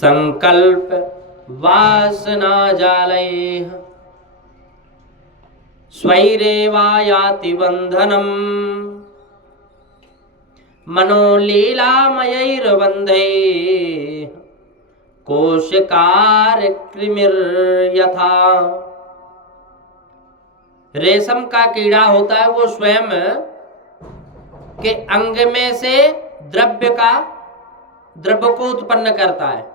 संकल्प वासना जालैः स्वैरेवायाति बन्धनम् मनोलीलामयैर्बन्धैः कोशकार्यकृमिर्यथा। रेशम का कीड़ा होता है, वो स्वयं के अंग में से द्रव्य को उत्पन्न करता है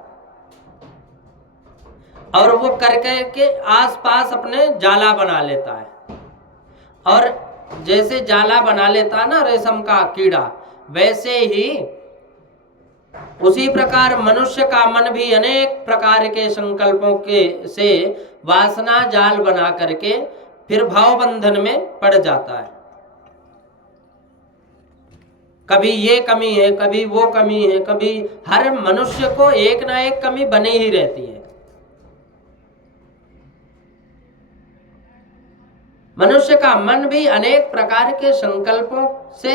और वो करके के आसपास अपने जाला बना लेता है। और जैसे जाला बना लेता है ना रेशम का कीड़ा, वैसे ही उसी प्रकार मनुष्य का मन भी अनेक प्रकार के संकल्पों के से वासना जाल बना करके फिर भाव बंधन में पड़ जाता है। कभी ये कमी है, कभी वो कमी है, कभी हर मनुष्य को एक ना एक कमी बनी ही रहती है। मनुष्य का मन भी अनेक प्रकार के संकल्पों से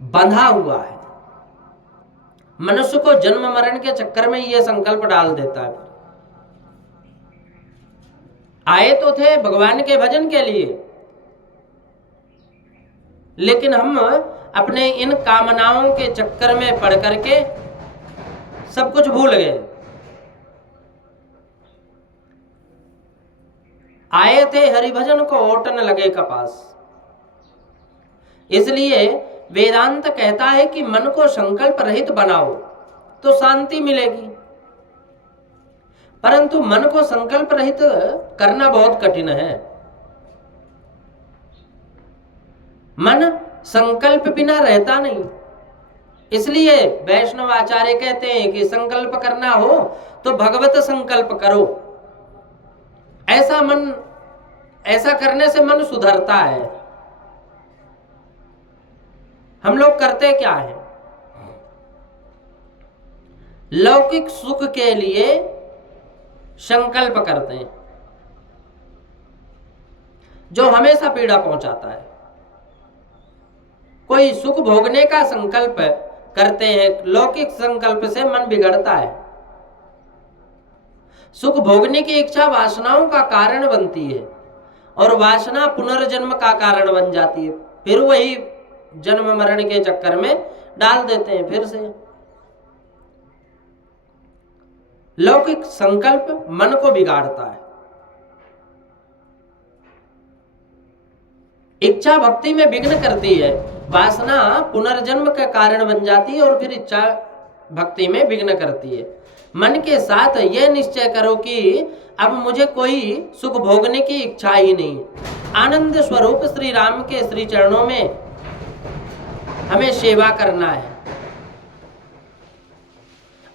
बंधा हुआ है। मनुष्य को जन्म मरण के चक्कर में ये संकल्प डाल देता है। आए तो थे भगवान के भजन के लिए, लेकिन हम अपने इन कामनाओं के चक्कर में पड़ करके सब कुछ भूल गए। आए थे हरिभजन को ओटन लगे कपास। इसलिए वेदांत कहता है कि मन को संकल्प रहित बनाओ तो शांति मिलेगी, परंतु मन को संकल्प रहित करना बहुत कठिन है। मन संकल्प बिना रहता नहीं। इसलिए वैष्णव आचार्य कहते हैं कि संकल्प करना हो तो भगवत संकल्प करो। ऐसा करने से मन सुधरता है। हम लोग करते क्या है? लौकिक सुख के लिए संकल्प करते हैं जो हमेशा पीड़ा पहुंचाता है। कोई सुख भोगने का संकल्प करते हैं, लौकिक संकल्प से मन बिगड़ता है। सुख भोगने की इच्छा वासनाओं का कारण बनती है और वासना पुनर्जन्म का कारण बन जाती है। फिर वही जन्म मरण के चक्कर में डाल देते हैं फिर से। लौकिक संकल्प मन को बिगाड़ता है। इच्छा भक्ति में विघ्न करती है, वासना पुनर्जन्म का कारण बन जाती है और फिर इच्छा भक्ति में विघ्न करती है। मन के साथ यह निश्चय करो कि अब मुझे कोई सुख भोगने की इच्छा ही नहीं। आनंद स्वरूप श्री राम के श्री चरणों में हमें सेवा करना है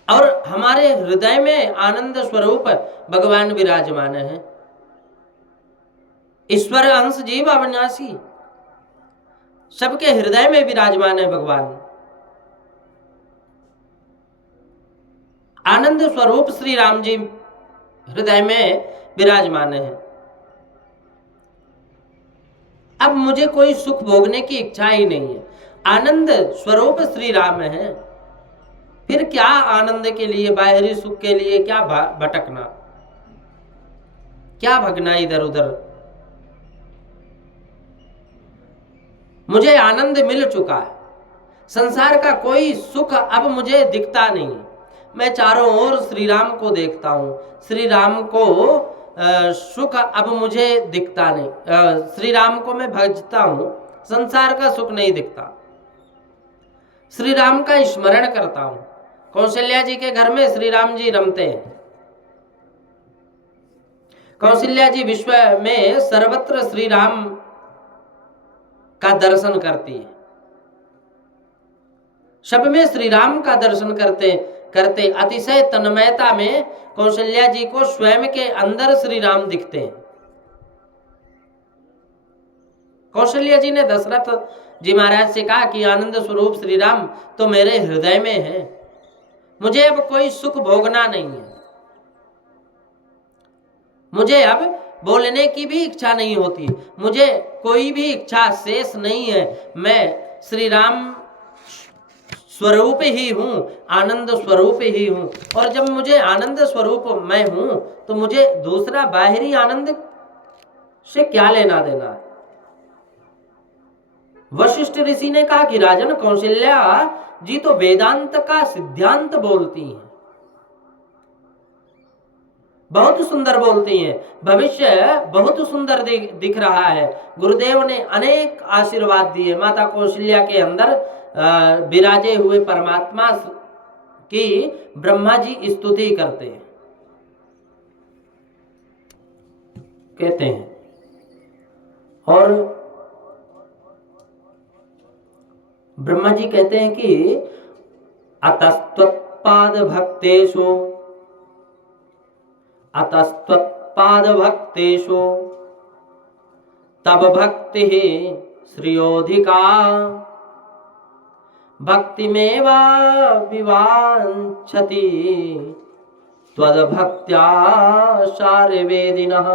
और हमारे हृदय में आनंद स्वरूप भगवान विराजमान है। ईश्वर अंश जीव अविनाशी, सबके हृदय में विराजमान है भगवान। आनंद स्वरूप श्री राम जी हृदय में विराजमान है। अब मुझे कोई सुख भोगने की इच्छा ही नहीं है। आनंद स्वरूप श्री राम है, फिर क्या आनंद के लिए, बाहरी सुख के लिए क्या भटकना, क्या भगना इधर उधर। मुझे आनंद मिल चुका है। संसार का कोई सुख अब मुझे दिखता नहीं। मैं चारों ओर श्री राम को देखता हूं। श्री राम को सुख अब मुझे दिखता नहीं। श्री राम को मैं भजता हूं, संसार का सुख नहीं दिखता। श्री राम का स्मरण करता हूं। कौशल्या जी के घर में श्री राम जी रमते हैं। कौशल्या जी विश्व में सर्वत्र श्री राम का दर्शन करती है। सब में श्री राम का दर्शन करते करते अतिशय तन्मयता में कौशल्या जी को स्वयं के अंदर श्री राम दिखते हैं। कौशल्या जी ने दशरथ जी महाराज से कहा कि आनंद स्वरूप श्री राम तो मेरे हृदय में है, मुझे अब कोई सुख भोगना नहीं है। मुझे अब बोलने की भी इच्छा नहीं होती, मुझे कोई भी इच्छा शेष नहीं है। मैं श्री राम स्वरूप ही हूँ, आनंद स्वरूप ही हूँ। और जब मुझे आनंद स्वरूप मैं हूँ तो मुझे दूसरा बाहरी आनंद से क्या लेना देना है। वशिष्ठ ऋषि ने कहा कि राजन, कौशल्या जी तो वेदांत का सिद्धांत बोलती हैं, बहुत सुंदर बोलती हैं, भविष्य बहुत सुंदर दिख रहा है। गुरुदेव ने अनेक आशीर्वाद दिए। माता कौशल्या के अंदर विराजे हुए परमात्मा की ब्रह्मा जी स्तुति करते हैं, कहते हैं। और ब्रह्मा जी कहते हैं कि अतस्त्वत्पाद भक्तेषु तब भक्ति श्रियोधिका भक्तिमेवा विवाञ्छति त्वद्भक्त्या शार्वेदिनः।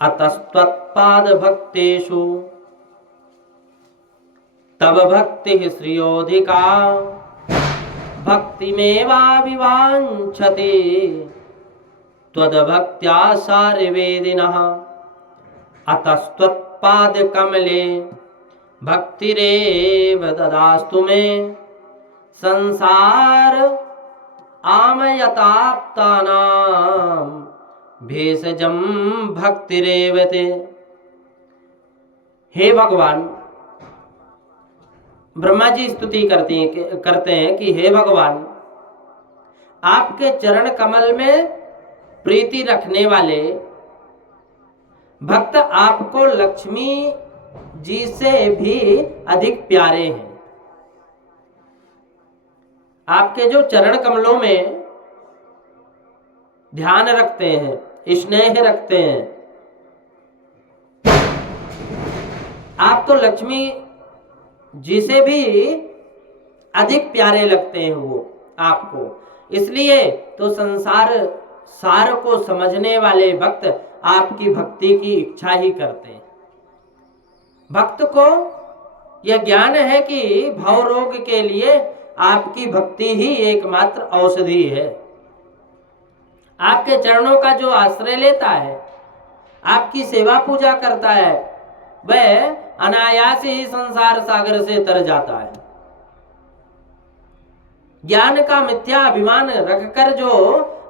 अतस्त्वत्पाद भक्तेषु तब भक्ति श्रियोधिका भक्तिमेवा विवाञ्छति त्वद्भक्त्या शार्वेदिनः। अतस्त्वत्पाद कमले भक्तिरेव ददास्तु मे संसार आमयताप्तानां भेषजं भक्तिरेव ते। हे भगवान, ब्रह्मा जी स्तुति करते हैं कि हे भगवान, आपके चरण कमल में प्रीति रखने वाले भक्त आपको लक्ष्मी जी से भी अधिक प्यारे हैं। आपके जो चरण कमलों में ध्यान रखते हैं, स्नेह रखते हैं, आप तो लक्ष्मी जी से भी अधिक प्यारे लगते हैं वो आपको। इसलिए तो संसार सार को समझने वाले भक्त आपकी भक्ति की इच्छा ही करते हैं। भक्त को यह ज्ञान है कि भव रोग के लिए आपकी भक्ति ही एकमात्र औषधि है। आपके चरणों का जो आश्रय लेता है, आपकी सेवा पूजा करता है, वह अनायास ही संसार सागर से तर जाता है। ज्ञान का मिथ्या अभिमान रखकर जो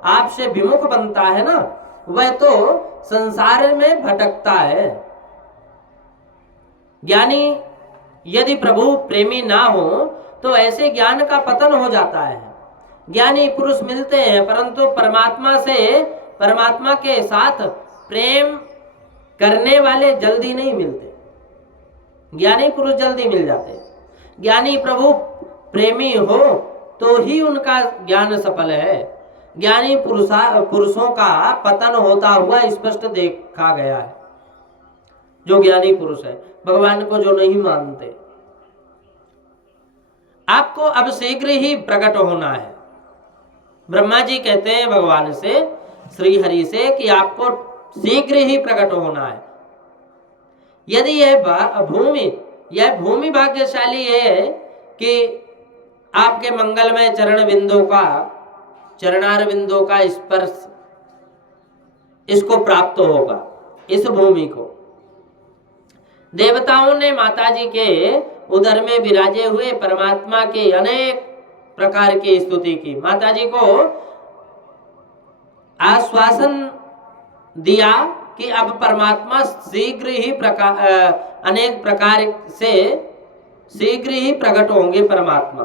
आपसे विमुख बनता है ना, वह तो संसार में भटकता है। ज्ञानी यदि प्रभु प्रेमी ना हो तो ऐसे ज्ञान का पतन हो जाता है। ज्ञानी पुरुष मिलते हैं परंतु परमात्मा के साथ प्रेम करने वाले जल्दी नहीं मिलते। ज्ञानी पुरुष जल्दी मिल जाते। ज्ञानी प्रभु प्रेमी हो तो ही उनका ज्ञान सफल है। ज्ञानी पुरुषों का पतन होता हुआ स्पष्ट देखा गया है। जो ज्ञानी पुरुष है, भगवान को जो नहीं मानते। आपको अब शीघ्र ही प्रकट होना है। ब्रह्मा जी कहते हैं भगवान से, श्री हरि से, कि आपको शीघ्र ही प्रकट होना है। यदि यह भूमि भाग्यशाली है कि आपके मंगलमय चरणार बिंदों का स्पर्श इसको प्राप्त होगा, इस भूमि को। देवताओं ने माताजी के उदर में विराजे हुए परमात्मा के अनेक प्रकार की स्तुति की। माताजी को आश्वासन दिया कि अब परमात्मा शीघ्र ही अनेक प्रकार से शीघ्र ही प्रकट होंगे परमात्मा।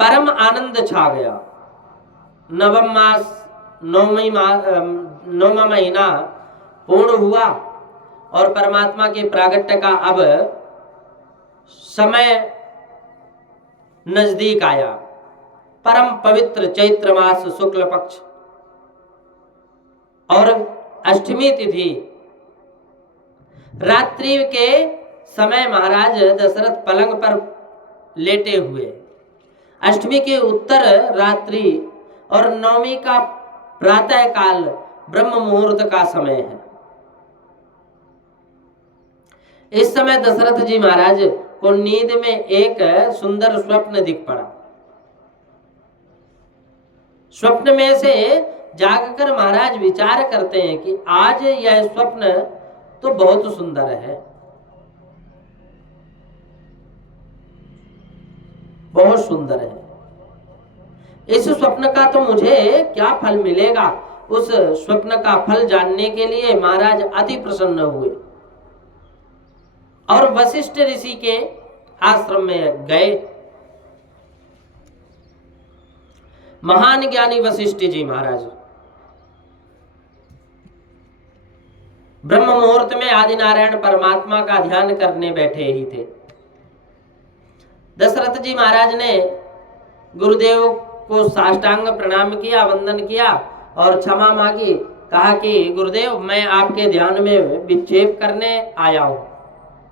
परम आनंद छा गया। नौवां महीना पूर्ण हुआ और परमात्मा के प्रागट्य का अब समय नजदीक आया। परम पवित्र चैत्र मास शुक्ल पक्ष और अष्टमी तिथि, रात्रि के समय महाराज दशरथ पलंग पर लेटे हुए। अष्टमी के उत्तर रात्रि और नवमी का प्रातः काल ब्रह्म मुहूर्त का समय है। इस समय दशरथ जी महाराज को नींद में एक सुंदर स्वप्न दिख पड़ा। स्वप्न में से जागकर महाराज विचार करते हैं कि आज यह स्वप्न तो बहुत सुंदर है, बहुत सुंदर है। इस स्वप्न का तो मुझे क्या फल मिलेगा। उस स्वप्न का फल जानने के लिए महाराज अति प्रसन्न हुए और वशिष्ठ ऋषि के आश्रम में गए। महान ज्ञानी वशिष्ठ जी महाराज ब्रह्म मुहूर्त में आदि नारायण परमात्मा का ध्यान करने बैठे ही थे। दशरथ जी महाराज ने गुरुदेव को साष्टांग प्रणाम किया, वंदन किया और क्षमा मांगी। कहा कि गुरुदेव, मैं आपके ध्यान में विक्षेप करने आया हूं,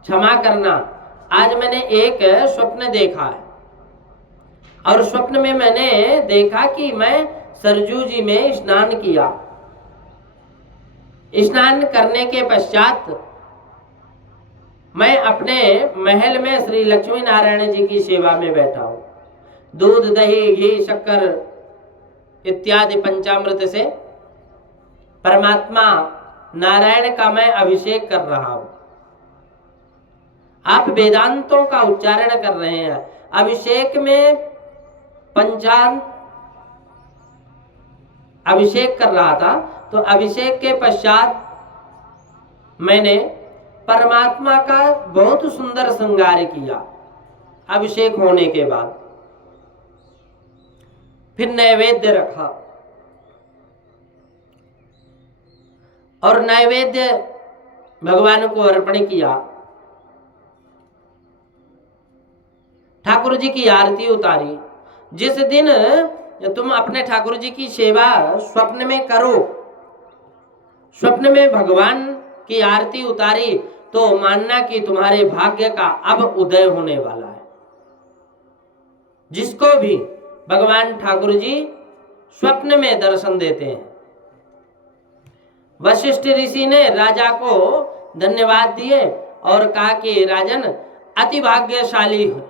क्षमा करना। आज मैंने एक स्वप्न देखा है और स्वप्न में मैंने देखा कि मैं सरजू जी में स्नान किया। स्नान करने के पश्चात मैं अपने महल में श्री लक्ष्मी नारायण जी की सेवा में बैठा हूं। दूध, दही, घी, शक्कर इत्यादि पंचामृत से परमात्मा नारायण का मैं अभिषेक कर रहा हूं। आप वेदांतों का उच्चारण कर रहे हैं। अभिषेक में अभिषेक कर रहा था, तो अभिषेक के पश्चात मैंने परमात्मा का बहुत सुंदर श्रृंगार किया। अभिषेक होने के बाद फिर नैवेद्य रखा और नैवेद्य भगवान को अर्पण किया। ठाकुर जी की आरती उतारी। जिस दिन तुम अपने ठाकुर जी की सेवा स्वप्न में करो, स्वप्न में भगवान की आरती उतारी, तो मानना कि तुम्हारे भाग्य का अब उदय होने वाला है। जिसको भी भगवान ठाकुर जी स्वप्न में दर्शन देते हैं। वशिष्ठ ऋषि ने राजा को धन्यवाद दिए और कहा कि राजन अति भाग्यशाली हो,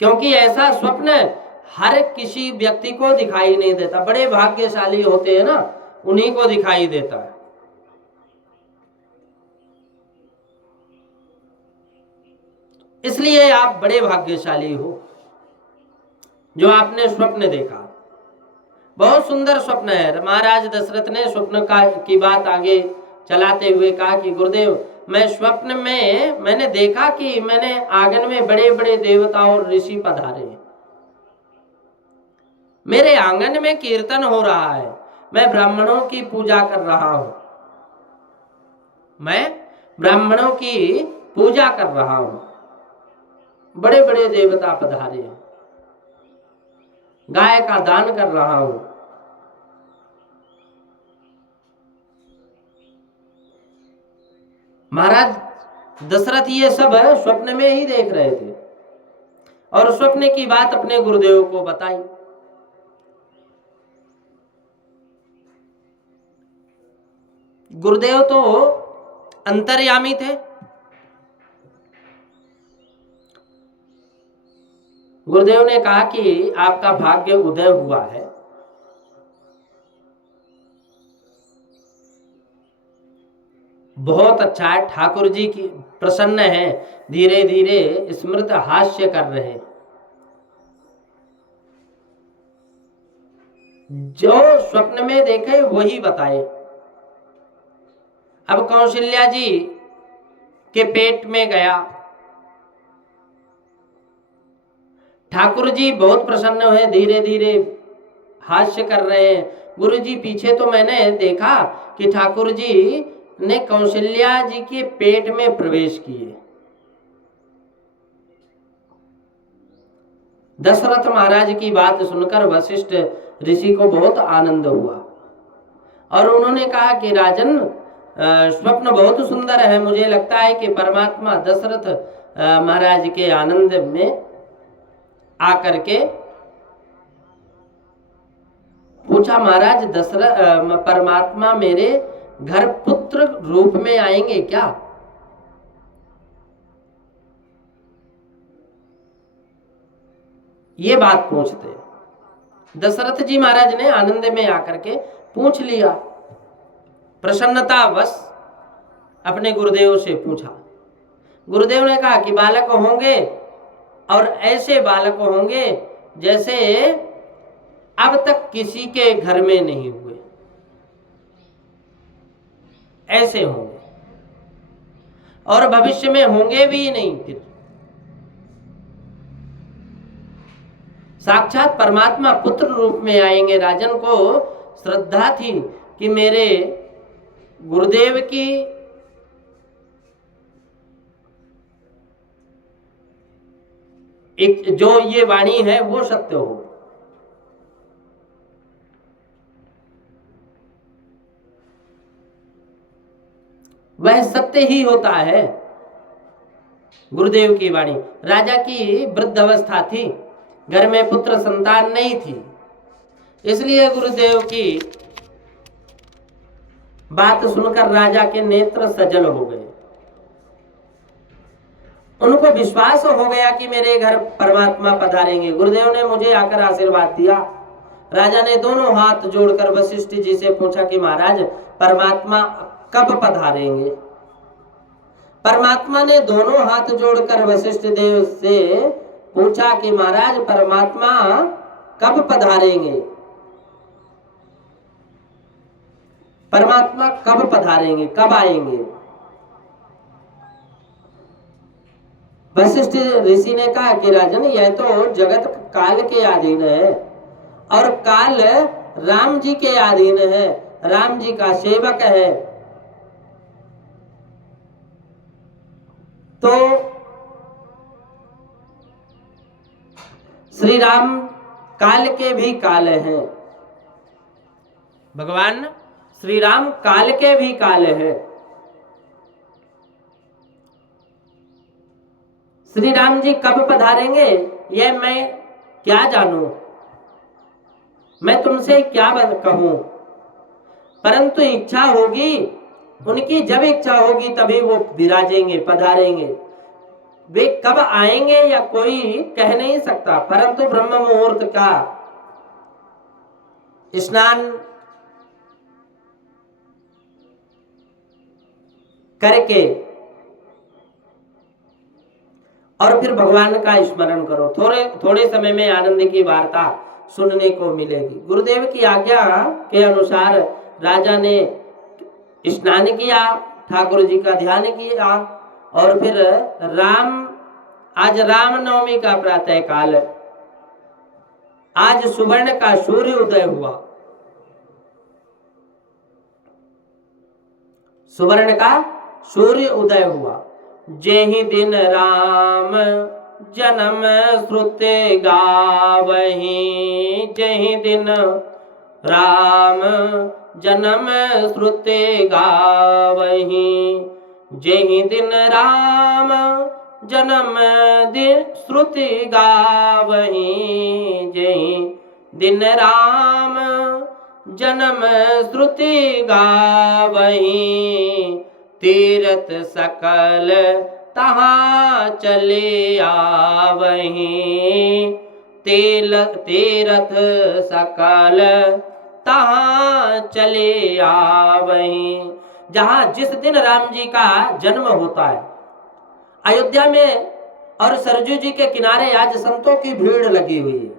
क्योंकि ऐसा स्वप्न हर किसी व्यक्ति को दिखाई नहीं देता। बड़े भाग्यशाली होते हैं ना, उन्हीं को दिखाई देता है। इसलिए आप बड़े भाग्यशाली हो जो आपने स्वप्न देखा। बहुत सुंदर स्वप्न है। महाराज दशरथ ने स्वप्न की बात आगे चलाते हुए कहा कि गुरुदेव, मैं स्वप्न में मैंने देखा कि मैंने आंगन में बड़े बड़े देवता और ऋषि पधारे। मेरे आंगन में कीर्तन हो रहा है, मैं ब्राह्मणों की पूजा कर रहा हूं। मैं ब्राह्मणों की पूजा कर रहा हूं। बड़े बड़े देवता पधारे हैं। गाय का दान कर रहा हूं। महाराज दशरथ ये सब स्वप्न में ही देख रहे थे और स्वप्न की बात अपने गुरुदेव को बताई। गुरुदेव तो अंतर्यामी थे। गुरुदेव ने कहा कि आपका भाग्य उदय हुआ है। बहुत अच्छा है। ठाकुर जी की प्रसन्न है, धीरे धीरे स्मृत हास्य कर रहे। जो स्वप्न में देखे वही बताए। अब कौशल्या जी के पेट में गया। ठाकुर जी बहुत प्रसन्न हुए, धीरे धीरे हास्य कर रहे हैं। गुरु जी पीछे तो मैंने देखा कि ठाकुर जी ने कौशल्या जी के पेट में प्रवेश किए। दशरथ महाराज की बात सुनकर वशिष्ठ ऋषि को बहुत आनंद हुआ और उन्होंने कहा कि राजन, स्वप्न बहुत सुंदर है। मुझे लगता है कि परमात्मा दशरथ महाराज के आनंद में आकर के पूछा, महाराज दशरथ परमात्मा मेरे घर पुत्र रूप में आएंगे क्या? ये बात पूछते। दशरथ जी महाराज ने आनंद में आकर के पूछ लिया, प्रसन्नतावश अपने गुरुदेव से पूछा। गुरुदेव ने कहा कि बालक होंगे और ऐसे बालक होंगे जैसे अब तक किसी के घर में नहीं हुए, ऐसे होंगे, और भविष्य में होंगे भी नहीं। फिर साक्षात परमात्मा पुत्र रूप में आएंगे। राजन को श्रद्धा थी कि मेरे गुरुदेव की एक जो ये वाणी है वो सत्य हो। वह सत्य ही होता है। गुरुदेव की वाणी। राजा की वृद्ध अवस्था थी, घर में पुत्र संतान नहीं थी, इसलिए गुरुदेव की बात सुनकर राजा के नेत्र सजल हो गए। उनको विश्वास हो गया कि मेरे घर परमात्मा पधारेंगे। गुरुदेव ने मुझे आकर आशीर्वाद दिया। राजा ने दोनों हाथ जोड़कर वशिष्ठ जी से पूछा कि महाराज परमात्मा कब पधारेंगे? परमात्मा ने दोनों हाथ जोड़कर वशिष्ठ देव से पूछा कि महाराज परमात्मा कब पधारेंगे? परमात्मा कब पधारेंगे, कब आएंगे? वशिष्ठ ऋषि ने कहा कि राजन यह तो जगत काल के अधीन है और काल राम जी के अधीन है, राम जी का सेवक है, तो श्री राम काल के भी काल हैं। भगवान श्री राम काल के भी काल है। श्री राम जी कब पधारेंगे यह मैं क्या जानूं, मैं तुमसे क्या कहूं, परंतु इच्छा होगी उनकी, जब इच्छा होगी तभी वो विराजेंगे, पधारेंगे। वे कब आएंगे या कोई कह नहीं सकता, परंतु ब्रह्म मुहूर्त का स्नान करके और फिर भगवान का स्मरण करो, थोड़े समय में आनंद की वार्ता सुनने को मिलेगी। गुरुदेव की आज्ञा के अनुसार राजा ने स्नान किया, ठाकुर जी का ध्यान किया और फिर आज रामनवमी का प्रातः काल, आज सुवर्ण का सूर्य उदय हुआ। सुवर्ण का सूर्य उदय हुआ। जेहि दिन राम जन्म श्रुति गावहीं, जेहि दिन राम जन्म श्रुति गावहीं, जेहि दिन राम जन्म दिन श्रुति गावहीं, जेहि दिन राम जन्म श्रुति गावहीं, तीरथ सकल तहाँ चले आवहीं, तीरथ सकल तहाँ चले आवहीं। जहाँ जिस दिन राम जी का जन्म होता है, अयोध्या में और सरजू जी के किनारे आज संतों की भीड़ लगी हुई है।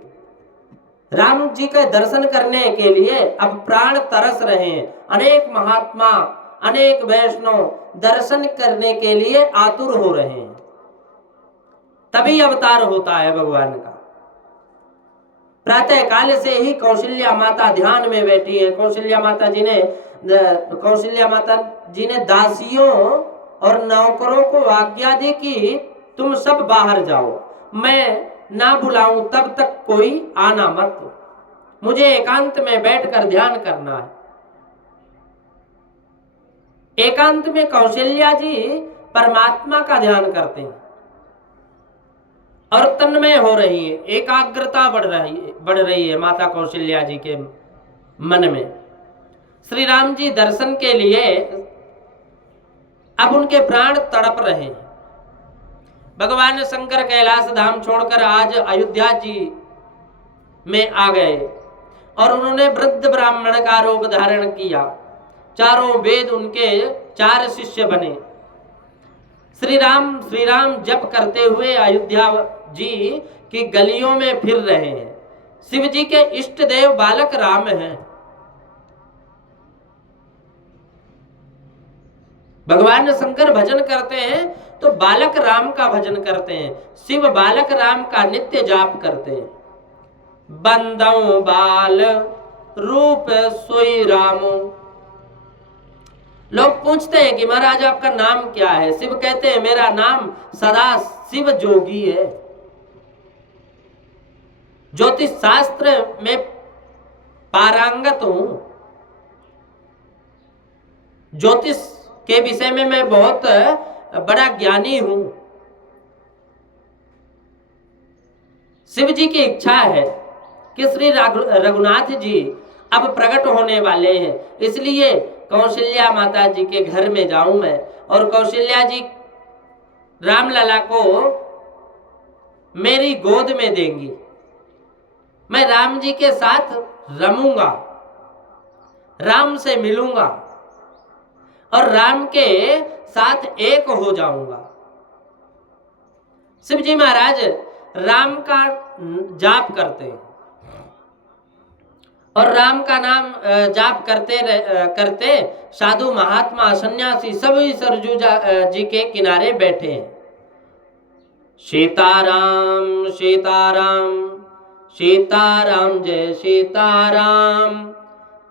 राम जी के दर्शन करने के लिए अब प्राण तरस रहे हैं। अनेक महात्मा, अनेक वैष्णव दर्शन करने के लिए आतुर हो रहे हैं। तभी अवतार होता है भगवान का। प्रातः काल से ही कौशल्या माता ध्यान में बैठी है। कौशल्या माता जी ने दासियों और नौकरों को आज्ञा दी कि तुम सब बाहर जाओ, मैं ना बुलाऊं तब तक कोई आना मत, मुझे एकांत में बैठकर ध्यान करना है। एकांत में कौशल्या जी परमात्मा का ध्यान करते हैं और तन्मय हो रही है, एकाग्रता बढ़ रही है माता कौशल्या जी के मन में। श्री राम जी दर्शन के लिए अब उनके प्राण तड़प रहे हैं। भगवान शंकर कैलाश धाम छोड़कर आज अयोध्या जी में आ गए और उन्होंने वृद्ध ब्राह्मण का रूप धारण किया। चारों वेद उनके 4 शिष्य बने। श्री राम जप करते हुए अयोध्या जी की गलियों में फिर रहे हैं। शिव जी के इष्ट देव बालक राम हैं। भगवान शंकर भजन करते हैं तो बालक राम का भजन करते हैं। शिव बालक राम का नित्य जाप करते हैं। बंदौ बाल रूप सोई रामो। लोग पूछते हैं कि महाराज आपका नाम क्या है? शिव कहते हैं मेरा नाम सदा शिव जोगी है। ज्योतिष शास्त्र में पारंगत हूं। ज्योतिष के विषय में मैं बहुत बड़ा ज्ञानी हूं। शिव जी की इच्छा है कि श्री रघुनाथ जी अब प्रकट होने वाले हैं, इसलिए कौशल्या माता जी के घर में जाऊं मैं और कौशल्या जी रामलला को मेरी गोद में देंगी। मैं राम जी के साथ रमूंगा, राम से मिलूंगा और राम के साथ एक हो जाऊंगा। शिव जी महाराज राम का जाप करते हैं और राम का नाम जाप करते साधु महात्मा सन्यासी सभी सरजू जी के किनारे बैठे हैं। सीताराम सीताराम सीताराम जय सीताराम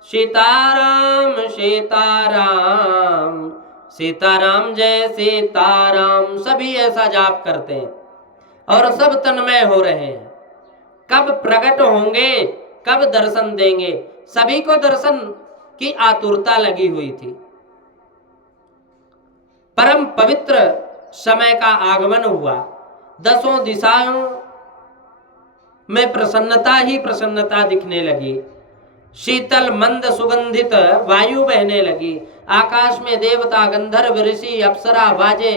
सीताराम सीताराम सीताराम जय सीताराम। सभी ऐसा जाप करते हैं और सब तन्मय हो रहे हैं। कब प्रकट होंगे, कब दर्शन देंगे, सभी को दर्शन की आतुरता लगी हुई थी। परम पवित्र समय का आगमन हुआ। 10 दिशाओं में प्रसन्नता ही प्रसन्नता दिखने लगी। शीतल मंद सुगंधित वायु बहने लगी। आकाश में देवता गंधर्व ऋषि अप्सरा बाजे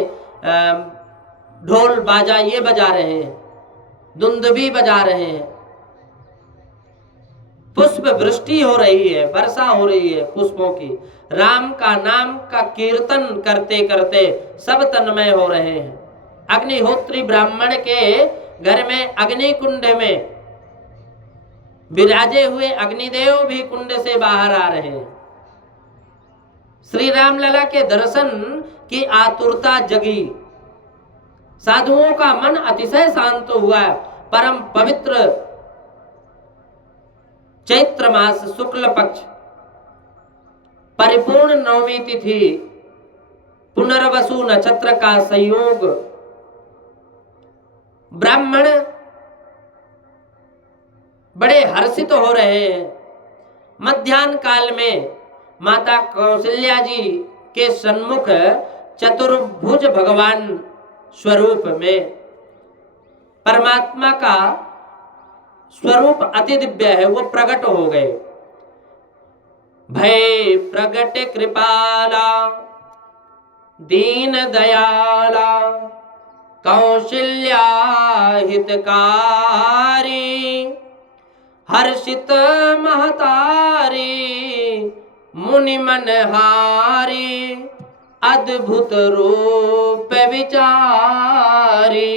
ढोल बाजा ये बजा रहे हैं, दुंदुभी बजा रहे हैं। पुष्प वृष्टि हो रही है, वर्षा हो रही है पुष्पों की। राम का नाम का कीर्तन करते करते सब तन्मय हो रहे हैं। अग्निहोत्री ब्राह्मण के घर में अग्नि कुंड में विराजे हुए अग्निदेव भी कुंड से बाहर आ रहे हैं। श्री राम लला के दर्शन की आतुरता जगी। साधुओं का मन अतिशय शांत हुआ। परम पवित्र चैत्र मास शुक्ल पक्ष परिपूर्ण नवमी तिथि पुनर्वसु नक्षत्र का संयोग। ब्राह्मण बड़े हर्षित हो रहे हैं। मध्याह्न काल में माता कौशल्या जी के सन्मुख चतुर्भुज भगवान स्वरूप में परमात्मा का स्वरूप अति दिव्य है, वो प्रकट हो गए। भय प्रगट कृपाला दीन दयाला कौशल्या हितकारी हर्षित महतारी मुनि मनहारी अद्भुत रूप विचारी।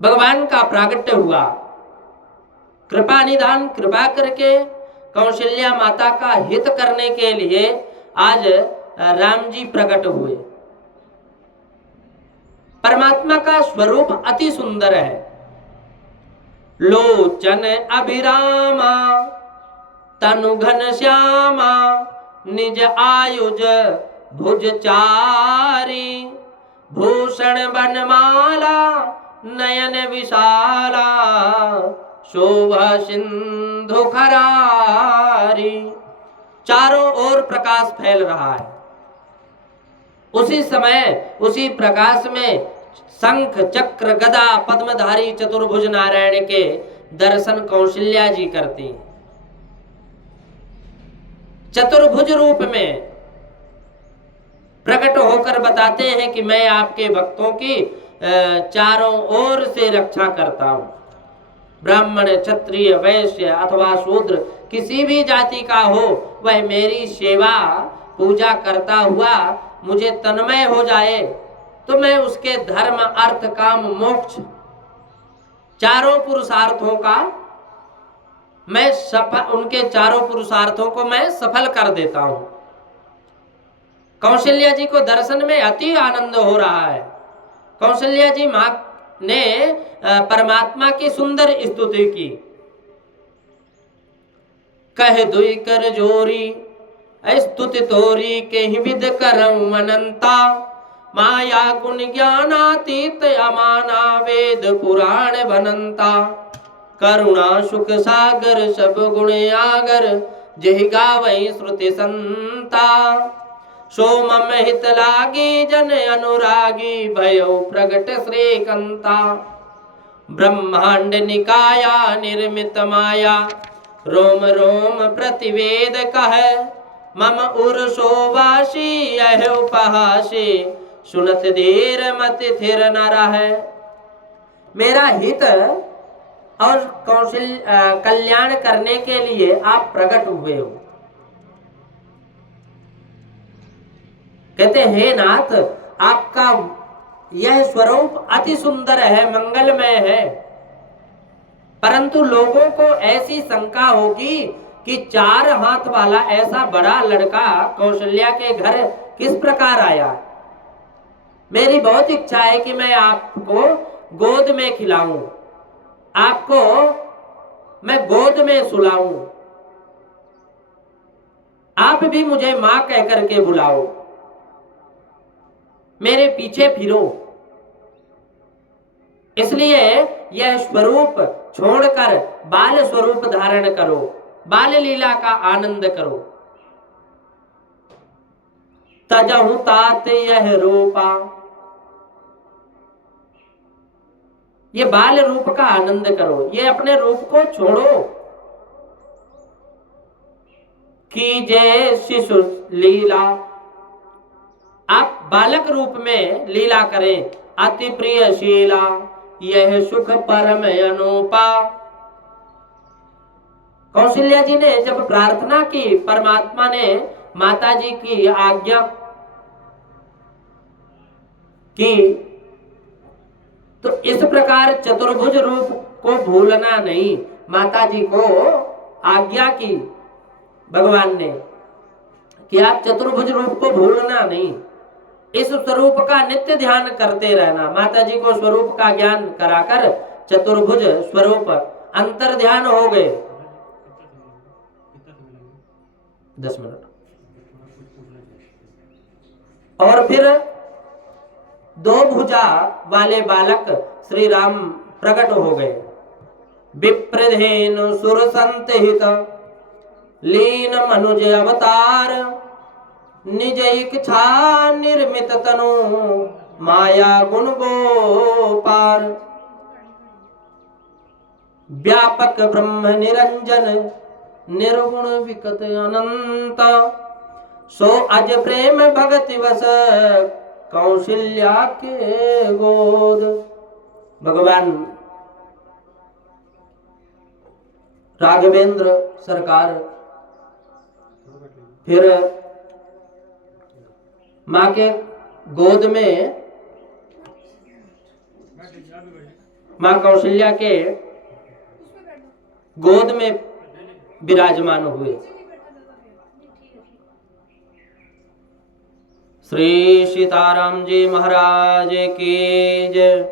भगवान का प्रागट्य हुआ। कृपा निधान कृपा करके कौशल्या माता का हित करने के लिए आज राम जी प्रकट हुए। परमात्मा का स्वरूप अति सुंदर है। लोचन अभिरामा तनु घन श्यामा निज आयुज भुज चारी भूषण बनमाला नयन विशाला शोभा सिंधु खरारी। चारों ओर प्रकाश फैल रहा है। उसी समय उसी प्रकाश में शंख चक्र गदा पद्मधारी चतुर्भुज नारायण के दर्शन कौशल्या जी करती हैं। चतुर्भुज रूप में प्रकट होकर बताते हैं कि मैं आपके भक्तों की चारों ओर से रक्षा करता हूं। ब्राह्मण, क्षत्रिय, वैश्य अथवा शूद्र किसी भी जाति का हो, वह मेरी सेवा पूजा करता हुआ मुझे तन्मय हो जाए तो मैं उसके धर्म, अर्थ, काम, मोक्ष चारों पुरुषार्थों का मैं उनके चारों पुरुषार्थों को मैं सफल कर देता हूं। कौशल्या जी को दर्शन में अति आनंद हो रहा है। कौशल्या जी मां ने परमात्मा की सुंदर स्तुति की। कह दुई कर जोरी स्तुति तोरी के ही विद करऊं अनंता, माया गुण ज्ञानातीत अमाना वेद पुराण बनंता, करुणा सुख सागर सब गुण आगर, जहि गावई श्रुति संता, सो मम हित लागी जन अनुरागी, भयो प्रगट श्रीकंता, ब्रह्मांड निकाया निर्मित माया, रोम रोम प्रतिवेद कह, मम उर्सोवासी यह उपहासी, सुनत देर मत थिर न रहे। मेरा हित और कल्याण करने के लिए आप प्रकट हुए हो। कहते हे नाथ, आपका यह स्वरूप अति सुंदर है, मंगलमय है, परंतु लोगों को ऐसी शंका होगी कि 4 हाथ वाला ऐसा बड़ा लड़का कौशल्या के घर किस प्रकार आया। मेरी बहुत इच्छा है कि मैं आपको गोद में खिलाऊं, आपको मैं गोद में सुलाऊं, आप भी मुझे मां कह करके बुलाओ, मेरे पीछे फिरो। इसलिए यह स्वरूप छोड़कर बाल स्वरूप धारण करो, बाल लीला का आनंद करो। तजहु तात यह रूपा, ये बाल रूप का आनंद करो, ये अपने रूप को छोड़ो। कीजे शिशु लीला, आप बालक रूप में लीला करें। अति प्रिय शीला, यह सुख परम अनुपा। कौशल्या जी ने जब प्रार्थना की, परमात्मा ने माता जी की आज्ञा की, तो इस प्रकार चतुर्भुज रूप को भूलना नहीं। माता जी को आज्ञा की भगवान ने कि आप चतुर्भुज रूप को भूलना नहीं, इस स्वरूप का नित्य ध्यान करते रहना। माता जी को स्वरूप का ज्ञान कराकर चतुर्भुज स्वरूप अंतर ध्यान हो गए। 10 मिनट। और फिर 2 भुजा वाले बालक श्री राम प्रकट हो गए। विप्रधेनु सुर संत हित, लीन मनुज अवतार, निज इच्छा निर्मित तनु, माया गुण गोपार। व्यापक ब्रह्म निरंजन, निर्गुण विकट अनंत, सो अज प्रेम भगति वस, कौशल्या के गोद। भगवान राघवेंद्र सरकार फिर मां के गोद में, मां कौशल्या के गोद में विराजमान हुए। श्री सीताराम जी महाराज की जय।